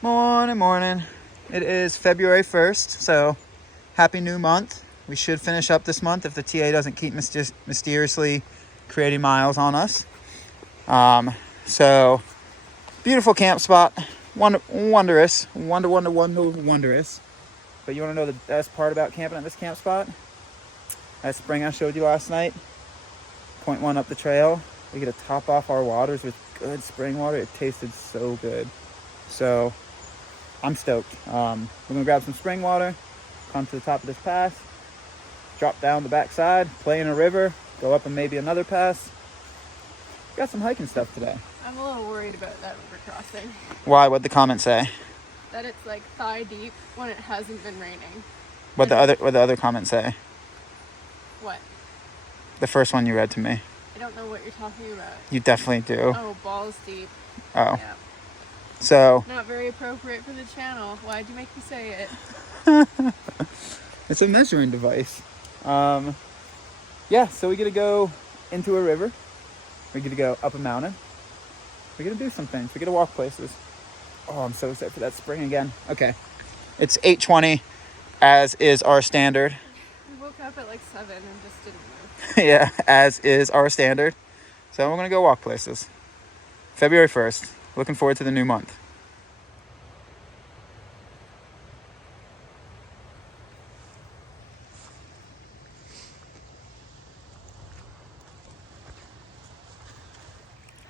Morning. It is February 1st, so happy new month. We should finish up this month if the TA doesn't keep mysteriously creating miles on us. So beautiful camp spot. Wondrous. Wondrous. But you want to know the best part about camping at this camp spot? That spring I showed you last night, 0.1 up the trail, we get to top off our waters with good spring water. It tasted so good. So I'm stoked. We're gonna grab some spring water, come to the top of this pass, drop down the backside, play in a river, go up and maybe another pass. Got some hiking stuff today. I'm a little worried about that river crossing. Why? What'd the comment say? That it's like thigh deep when it hasn't been raining. What'd the other comment say? What? The first one you read to me. I don't know what you're talking about. You definitely do. Oh, balls deep. Oh. Yeah. So. Not very appropriate for the channel. Why'd you make me say it? It's a measuring device. Yeah, so we get to go into a river. We get to go up a mountain. We get to do some things. We get to walk places. Oh, I'm so excited for that spring again. Okay. It's 8:20, as is our standard. We woke up at like 7 and just didn't move. Yeah, as is our standard. So we're going to go walk places. February 1st. Looking forward to the new month.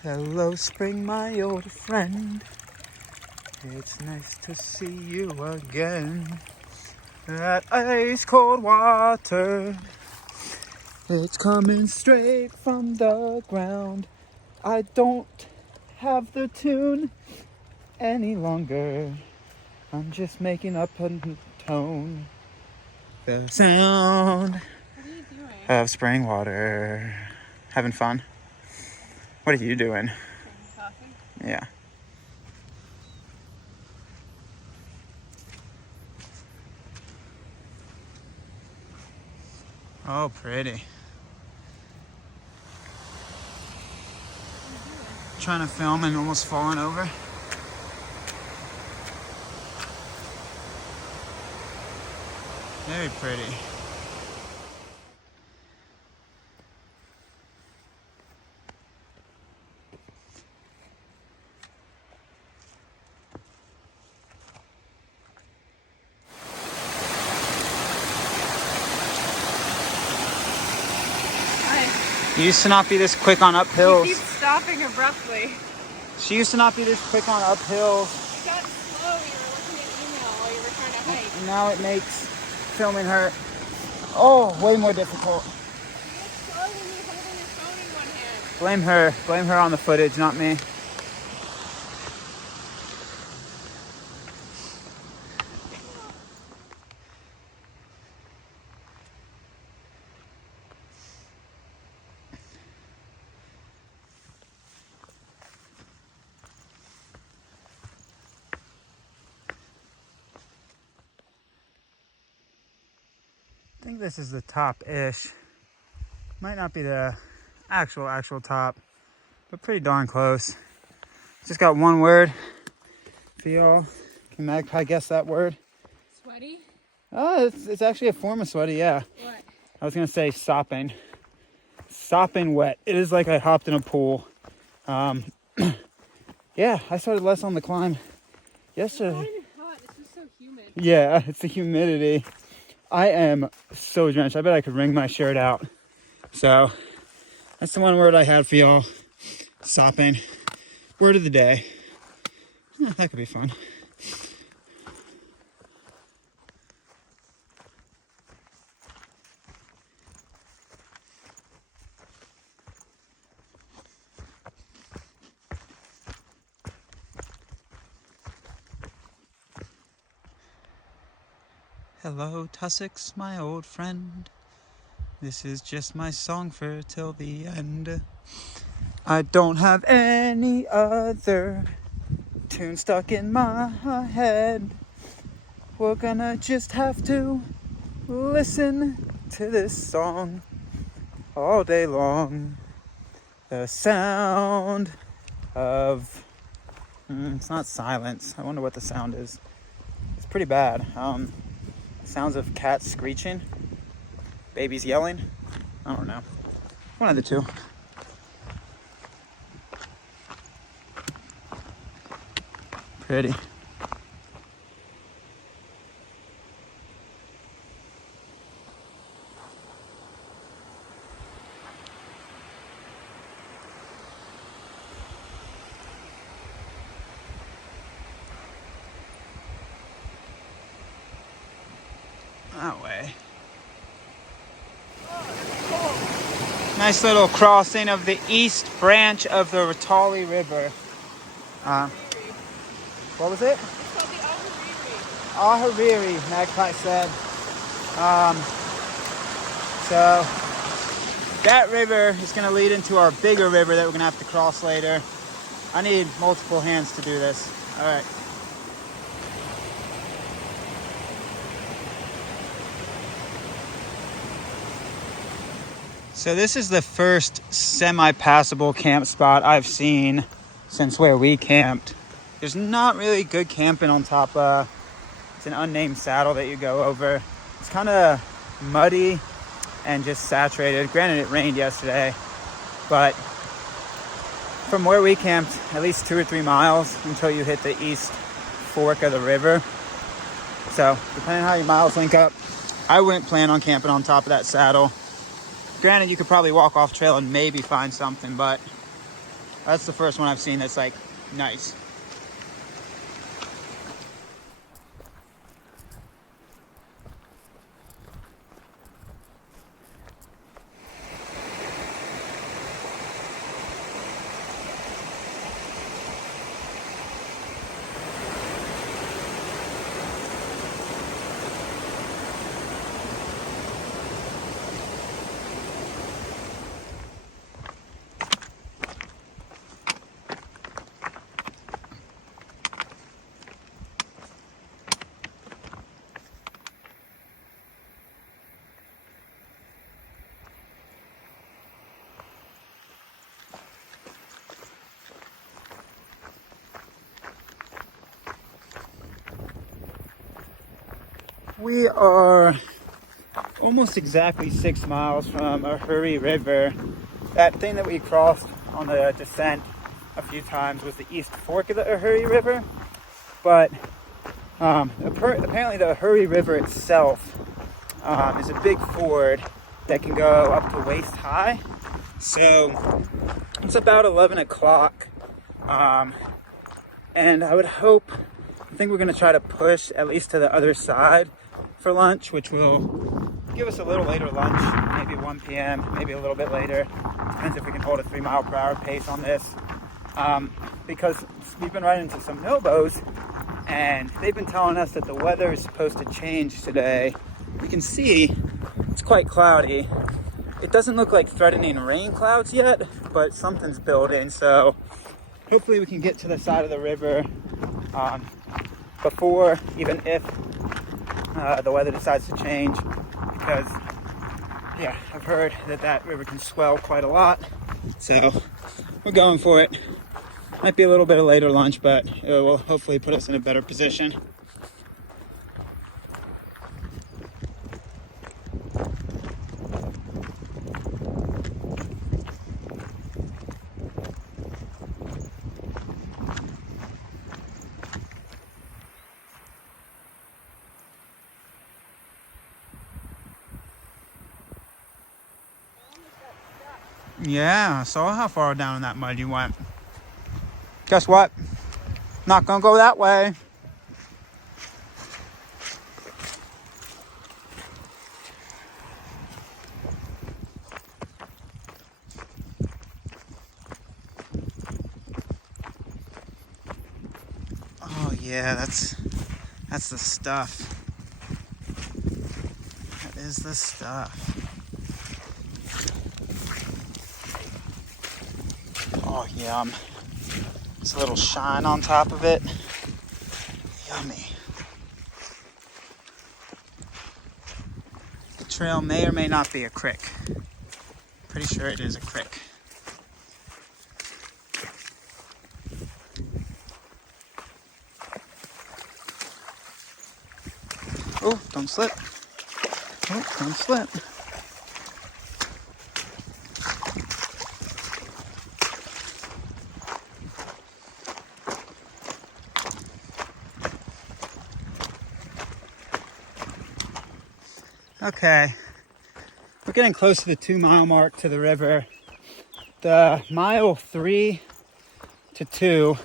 Hello, spring, my old friend. It's nice to see you again. That ice cold water, it's coming straight from the ground. I don't have the tune any longer. I'm just making up a tone. The sound What are you doing? of spring water. Having fun. What are you doing? Drinking coffee? Yeah. Oh, pretty. Trying to film and almost falling over. Very pretty. You used to not be this quick on uphills. You keep stopping abruptly. She used to not be this quick on uphills. It got slow. You were looking at email while you were trying to hike. Now it makes filming her, way more difficult. You look slow when you're holding your phone in one hand. Blame her. Blame her on the footage, not me. I think this is the top-ish. Might not be the actual top, but pretty darn close. Just got one word for y'all. Can Magpie guess that word? Sweaty? Oh, it's actually a form of sweaty, yeah. What? I was gonna say sopping. Sopping wet. It is like I hopped in a pool. Yeah, I started less on the climb yesterday. It's not even hot. It's just so humid. Yeah, it's the humidity. I am so drenched. I bet I could wring my shirt out. So that's the one word I had for y'all. Sopping. Word of the day. That could be fun. Hello, tussocks, my old friend. This is just my song for till the end. I don't have any other tune stuck in my head. We're gonna just have to listen to this song all day long. The sound of It's not silence. I wonder what the sound is. It's pretty bad. Sounds of cats screeching, babies yelling. I don't know. One of the two. Pretty. That way. Nice little crossing of the east branch of the Ahuriri River. What was it? It's called the Ahuriri. Ahuriri, Magpie said. So that river is going to lead into our bigger river that we're going to have to cross later. I need multiple hands to do this. All right. So this is the first semi-passable camp spot I've seen since where we camped. There's not really good camping on top of, it's an unnamed saddle that you go over. It's kind of muddy and just saturated. Granted, it rained yesterday, but from where we camped, at least 2 or 3 miles until you hit the east fork of the river. So depending on how your miles link up, I wouldn't plan on camping on top of that saddle. Granted, you could probably walk off trail and maybe find something, but that's the first one I've seen that's like nice. We are almost exactly 6 miles from Ahuriri River. That thing that we crossed on the descent a few times was the east fork of the Ahuriri River. But apparently the Ahuriri River itself is a big ford that can go up to waist high. So it's about 11 o'clock. And I think we're going to try to push at least to the other side for lunch, which will give us a little later lunch, maybe 1 p.m., maybe a little bit later. Depends if we can hold a 3 mile per hour pace on this. Because we've been running into some NoBos, and they've been telling us that the weather is supposed to change today. You can see it's quite cloudy. It doesn't look like threatening rain clouds yet, but something's building, so hopefully we can get to the side of the river before, even if the weather decides to change, because yeah, I've heard that river can swell quite a lot, so we're going for it. Might be a little bit of later lunch, but it will hopefully put us in a better position. Yeah, I saw how far down in that mud you went. Guess what? Not gonna go that way. Oh yeah, that's the stuff. That is the stuff. Oh, yum. There's a little shine on top of it. Yummy. The trail may or may not be a creek. Pretty sure it is a creek. Oh, don't slip. Oh, don't slip. Okay, we're getting close to the 2 mile mark to the river. The mile 3 to 2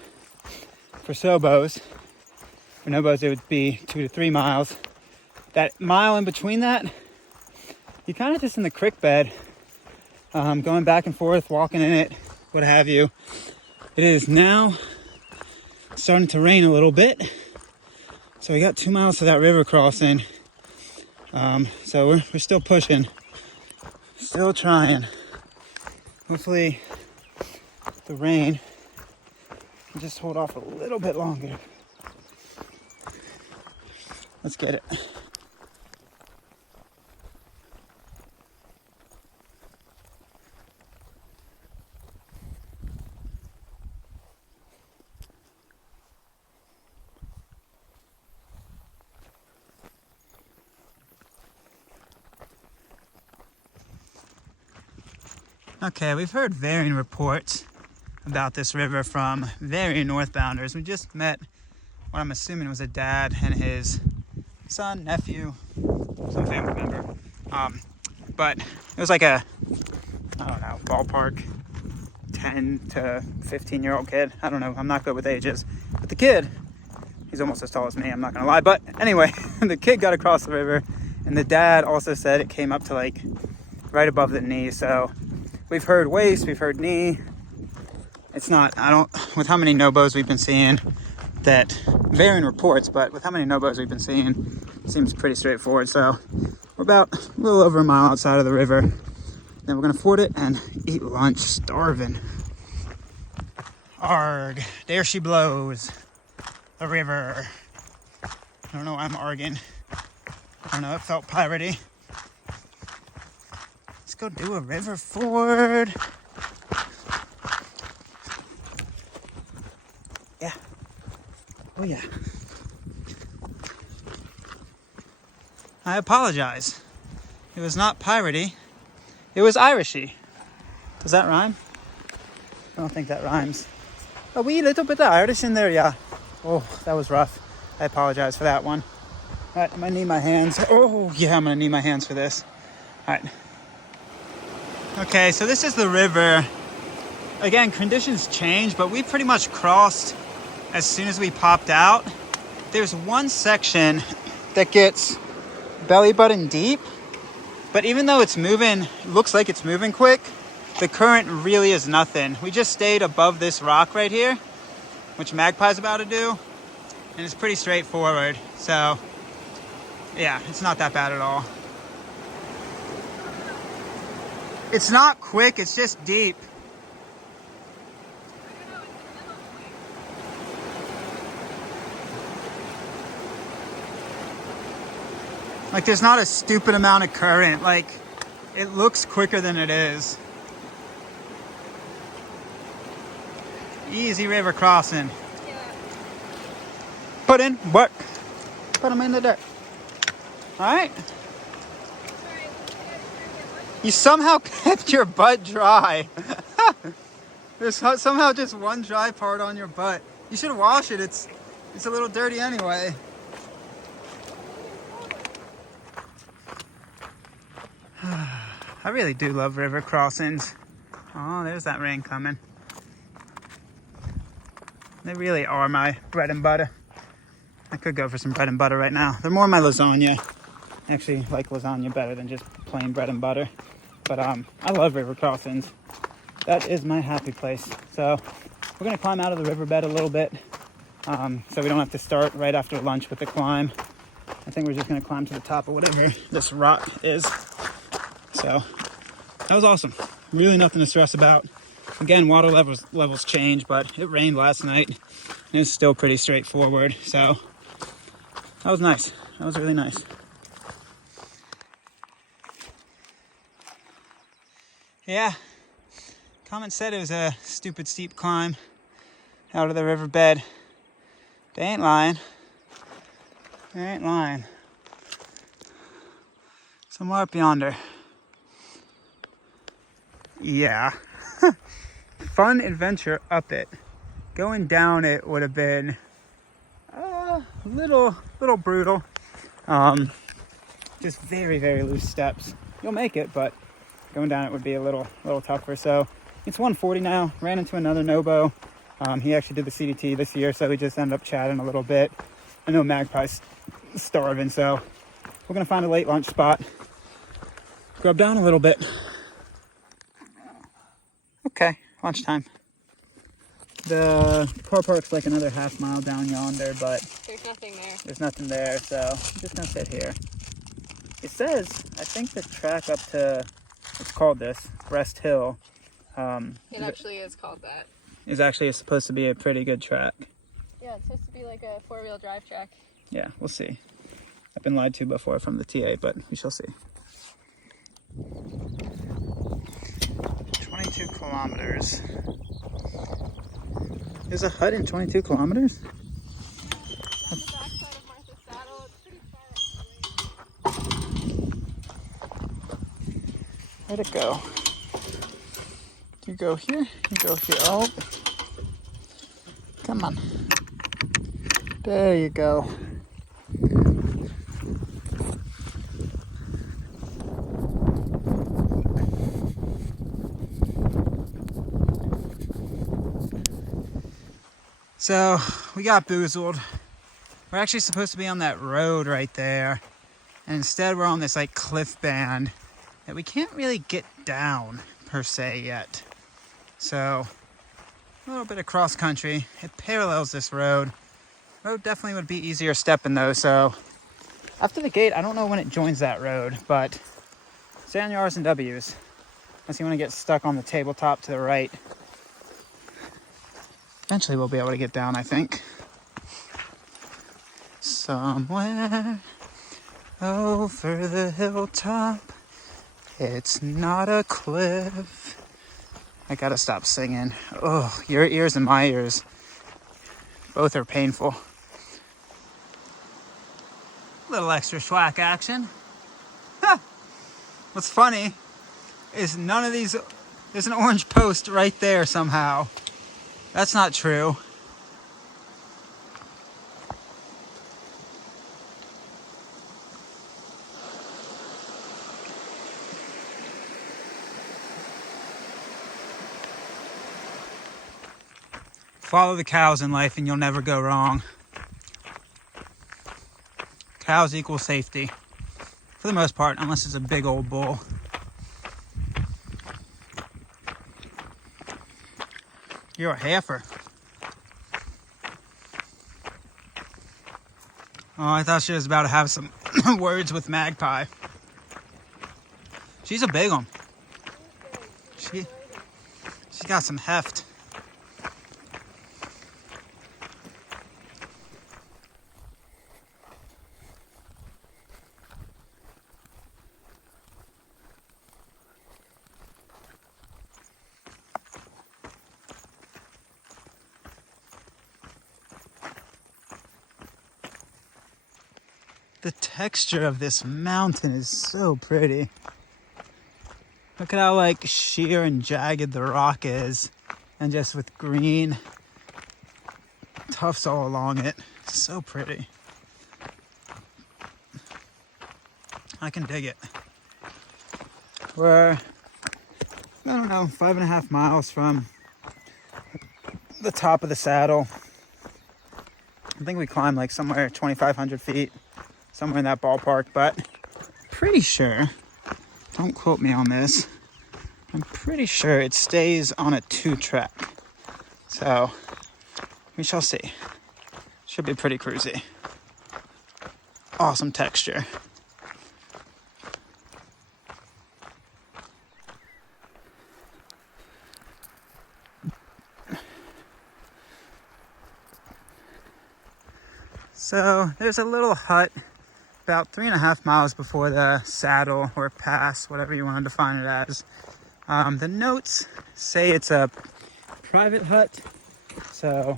for NoBos. For NoBos, it would be 2 to 3 miles. That mile in between that, you're kind of just in the creek bed, going back and forth, walking in it, what have you. It is now starting to rain a little bit, so we got 2 miles to that river crossing. So we're still pushing, still trying. Hopefully the rain can just hold off a little bit longer. Let's get it. Okay, we've heard varying reports about this river from varying northbounders. We just met what I'm assuming was a dad and his son, nephew, some family member. But it was like a, I don't know, ballpark 10 to 15-year-old kid. I don't know, I'm not good with ages. But the kid, he's almost as tall as me, I'm not gonna lie. But anyway, the kid got across the river, and the dad also said it came up to like right above the knee. So we've heard waist, we've heard knee. It's not, with how many NoBos we've been seeing, that varying reports, but with how many NoBos we've been seeing, it seems pretty straightforward. So we're about a little over a mile outside of the river. Then we're gonna ford it and eat lunch, starving. Arg, there she blows, the river. I don't know why I'm arging. I don't know, it felt piratey. Let's go do a river ford. Yeah. Oh yeah. I apologize. It was not piratey. It was Irishy. Does that rhyme? I don't think that rhymes. A wee little bit of Irish in there, yeah. Oh, that was rough. I apologize for that one. All right, I'm gonna need my hands. Oh, yeah, I'm gonna need my hands for this. All right. Okay, so this is the river. Again, conditions change, but we pretty much crossed as soon as we popped out. There's one section that gets belly button deep, but even though it's moving, looks like it's moving quick, the current really is nothing. We just stayed above this rock right here, which Magpie's about to do, and it's pretty straightforward. So yeah, it's not that bad at all. It's not quick, it's just deep. Like, there's not a stupid amount of current. Like, it looks quicker than it is. Easy river crossing. Yeah. Put in work. Put them in the dirt. All right. You somehow kept your butt dry. There's somehow just one dry part on your butt. You should wash it. It's a little dirty anyway. I really do love river crossings. Oh, there's that rain coming. They really are my bread and butter. I could go for some bread and butter right now. They're more my lasagna. I actually like lasagna better than just plain bread and butter. But I love river crossings. That is my happy place. So we're gonna climb out of the riverbed a little bit, so we don't have to start right after lunch with the climb. I think we're just gonna climb to the top of whatever this rock is. So that was awesome. Really nothing to stress about. Again, water levels change, but it rained last night and it's still pretty straightforward. So that was nice. That was really nice. Yeah, comment said it was a stupid steep climb out of the riverbed. They ain't lying. They ain't lying. Somewhere up yonder. Yeah. Fun adventure up it. Going down it would have been a little brutal. Just very, very loose steps. You'll make it, but going down it would be a little tougher. So it's 1:40 now. Ran into another NoBo. He actually did the CDT this year, so we just ended up chatting a little bit. I know Magpie's starving, so we're gonna find a late lunch spot. Grub down a little bit. Okay, lunchtime. The car park's like another half mile down yonder, but There's nothing there. there's nothing there, so I'm just gonna sit here. It says, I think the track up to, it's called this, Rest Hill. It actually is called that. Is actually supposed to be a pretty good track. Yeah, it's supposed to be like a 4-wheel drive track. Yeah, we'll see. I've been lied to before from the TA, but we shall see. 22 kilometers. There's a hut in 22 kilometers? On the backside of Martha's Saddle, it's pretty far. Where'd it go? You go here, you go here. Oh, come on. There you go. So we got boozled. We're actually supposed to be on that road right there, and instead we're on this like cliff band that we can't really get down per se yet. So a little bit of cross country. It parallels this road. Road definitely would be easier stepping though. So after the gate, I don't know when it joins that road, but stay on your R's and W's unless you want to get stuck on the tabletop to the right. Eventually we'll be able to get down, I think. Somewhere over the hilltop, it's not a cliff. I gotta stop singing. Oh, your ears and my ears, both are painful. Little extra schwack action. Huh. What's funny is none of these, there's an orange post right there somehow. That's not true. Follow the cows in life and you'll never go wrong. Cows equal safety. For the most part, unless it's a big old bull. You're a heifer. Oh, I thought she was about to have some words with Magpie. She's a big one. She got some heft. The texture of this mountain is so pretty. Look at how like sheer and jagged the rock is, and just with green tufts all along it. It's so pretty. I can dig it. We're, I don't know, 5.5 miles from the top of the saddle. I think we climbed like somewhere 2,500 feet. Somewhere in that ballpark, but pretty sure, don't quote me on this, I'm pretty sure it stays on a 2-track. So we shall see. Should be pretty cruisy. Awesome texture. So there's a little hut about 3.5 miles before the saddle or pass, whatever you want to define it as. The notes say it's a private hut, so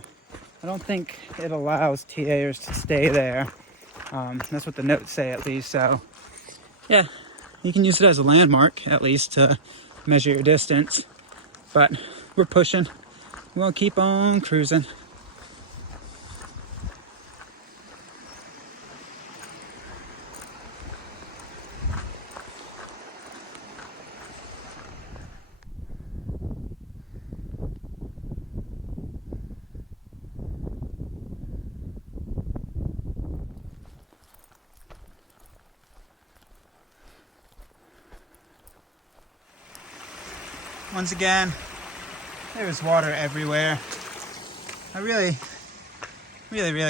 I don't think it allows TAers to stay there. That's what the notes say at least, so yeah, You can use it as a landmark, at least, to measure your distance. But we're pushing. We'll keep on cruising. Once again, there's water everywhere. I really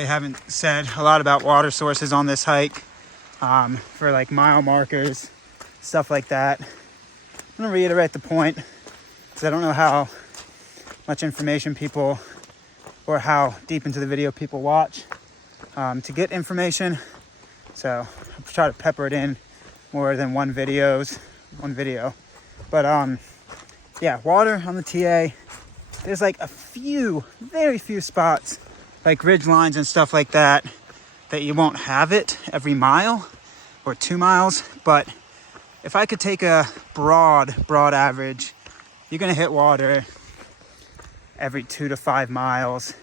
haven't said a lot about water sources on this hike, for like mile markers, stuff like that. I'm gonna reiterate the point because I don't know how much information people or how deep into the video people watch to get information. So I'll try to pepper it in more than one video. But yeah, water on the TA. There's like a few, very few spots, like ridge lines and stuff like that, that you won't have it every mile or 2 miles. But if I could take a broad average, you're gonna hit water every 2 to 5 miles.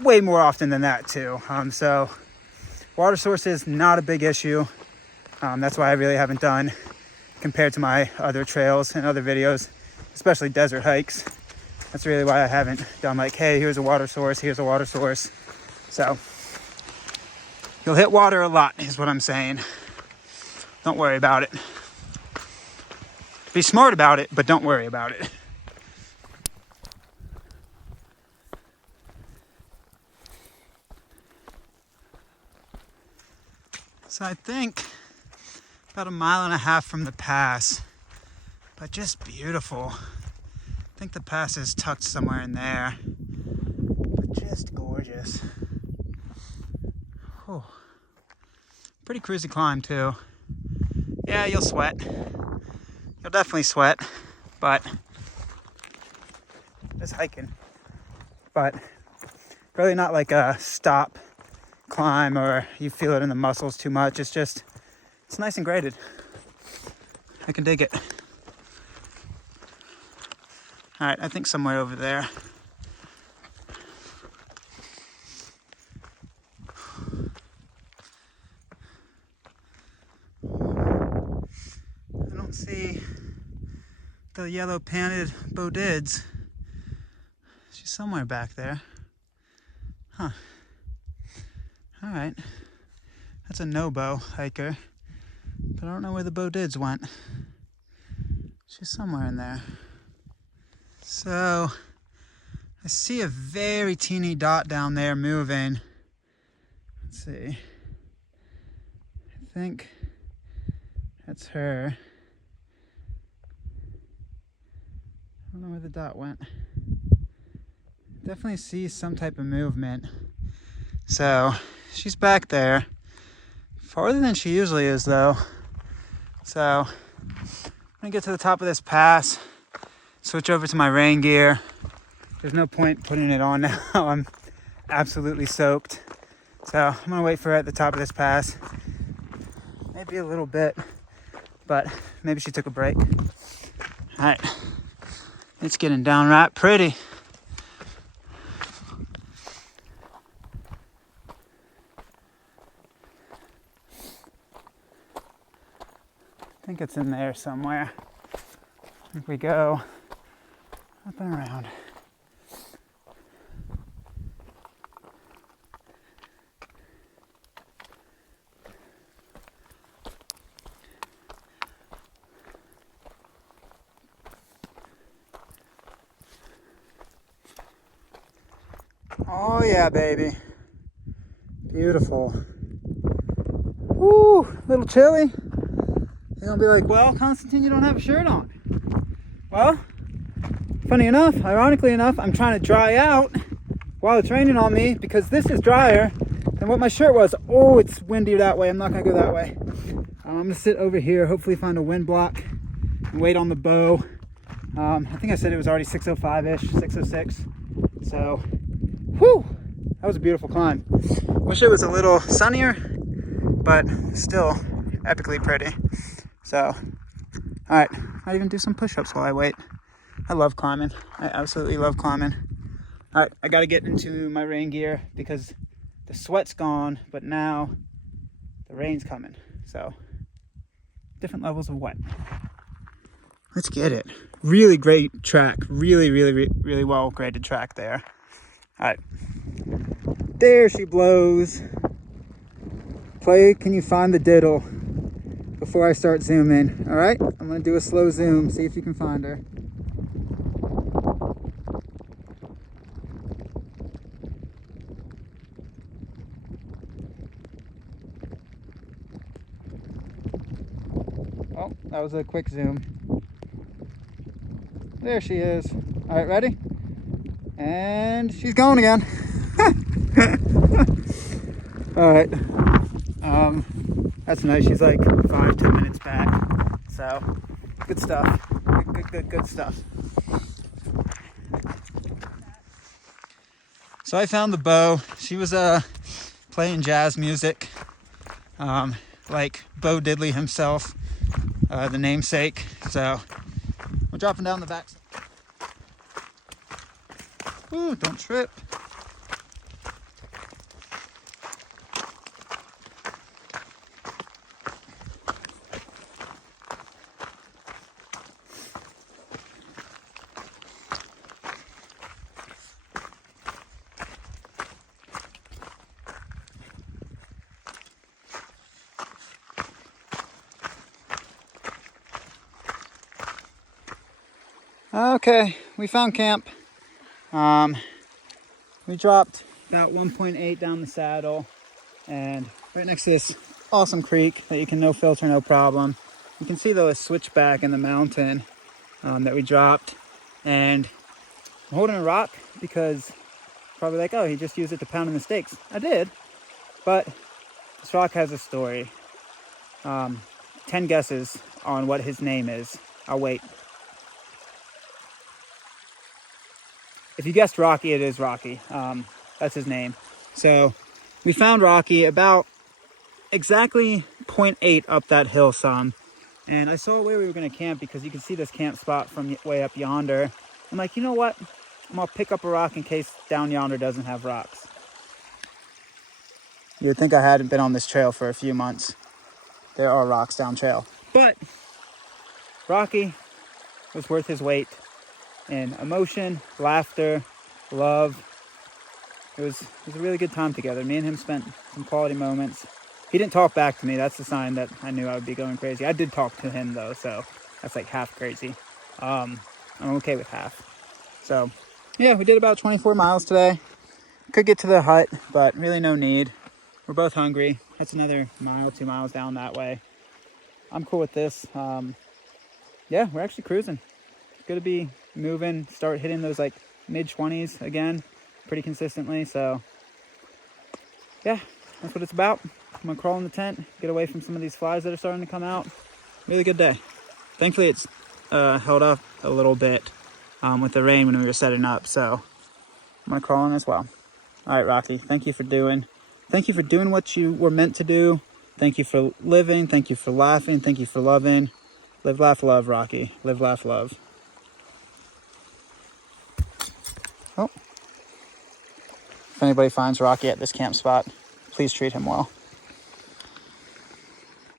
Way more often than that too. So water sources, not a big issue. That's why I really haven't done, compared to my other trails and other videos, especially desert hikes. That's really why I haven't done like, hey, here's a water source, here's a water source. So you'll hit water a lot is what I'm saying. Don't worry about it. Be smart about it, but don't worry about it. So I think about 1.5 miles from the pass, but just beautiful. I think the pass is tucked somewhere in there, but just gorgeous. Whew. Pretty cruisy climb too. Yeah, you'll sweat. You'll definitely sweat, but just hiking. But really not like a stop climb or you feel it in the muscles too much. It's nice and graded. I can dig it. All right, I think somewhere over there. I don't see the yellow painted bodids. She's somewhere back there. Huh. All right. That's a NoBos hiker. But I don't know where the bodids went. She's somewhere in there. So I see a very teeny dot down there moving. Let's see. I think that's her. I don't know where the dot went. Definitely see some type of movement. So she's back there. Farther than she usually is though. So I'm gonna get to the top of this pass, switch over to my rain gear. There's no point putting it on now. I'm absolutely soaked. So I'm gonna wait for her at the top of this pass. Maybe a little bit, but maybe she took a break. All right, it's getting downright pretty. I think it's in there somewhere. If we go up and around. Oh yeah, baby. Beautiful. Woo, a little chilly. You're gonna be like, well, Constantine, you don't have a shirt on. Well, funny enough, ironically enough, I'm trying to dry out while it's raining on me because this is drier than what my shirt was. Oh, it's windy that way. I'm not gonna go that way. I'm gonna sit over here, hopefully find a wind block and wait on the bow. I think I said it was already 6:05-ish, 6:06. So, whew, that was a beautiful climb. Wish it was a little sunnier, but still epically pretty. So, all right, I even do some push-ups while I wait. I love climbing. I absolutely love climbing. All right, I gotta get into my rain gear because the sweat's gone, but now the rain's coming. So, different levels of wet. Let's get it. Really great track. Really well graded track there. All right. There she blows. Play, can you find the diddle before I start zooming? All right, I'm gonna do a slow zoom, see if you can find her. Oh, that was a quick zoom. There she is. All right, ready? And she's going again. All right. That's nice. She's like 5-10 minutes back. So good stuff. Good stuff. So I found the bow. She was playing jazz music, like Bo Diddley himself, the namesake. So we're dropping down the back. Ooh, don't trip. Okay, we found camp. We dropped about 1.8 down the saddle, and right next to this awesome creek that you can no filter, no problem. You can see the switchback in the mountain that we dropped, and I'm holding a rock because probably like, oh, he just used it to pound in the stakes. I did, but this rock has a story. 10 guesses on what his name is. I'll wait. If you guessed Rocky, it is Rocky. That's his name. So we found Rocky about exactly 0.8 up that hill some. And I saw where we were going to camp because you can see this camp spot from way up yonder. I'm like, you know what? I'm going to pick up a rock in case down yonder doesn't have rocks. You'd think I hadn't been on this trail for a few months. There are rocks down trail. But Rocky was worth his weight in emotion, laughter, love. It was a really good time together. Me and him spent some quality moments. He didn't talk back to me. That's the sign that I knew I would be going crazy. I did talk to him though, so that's like half crazy. I'm okay with half. So yeah, we did about 24 miles today. Could get to the hut, but really no need. We're both hungry. That's another mile, 2 miles down that way. I'm cool with this. Yeah, we're actually cruising. It's good to be moving, start hitting those like mid-20s again pretty consistently. So yeah, that's what it's about. I'm gonna crawl in the tent, get away from some of these flies that are starting to come out. Really good day. Thankfully it's held up a little bit with the rain when we were setting up, so I'm gonna crawl in as well. All right, Rocky, thank you for doing what you were meant to do. Thank you for living. Thank you for laughing. Thank you for loving. Live, laugh, love, Rocky. Live, laugh, love. Oh. If anybody finds Rocky at this camp spot, please treat him well.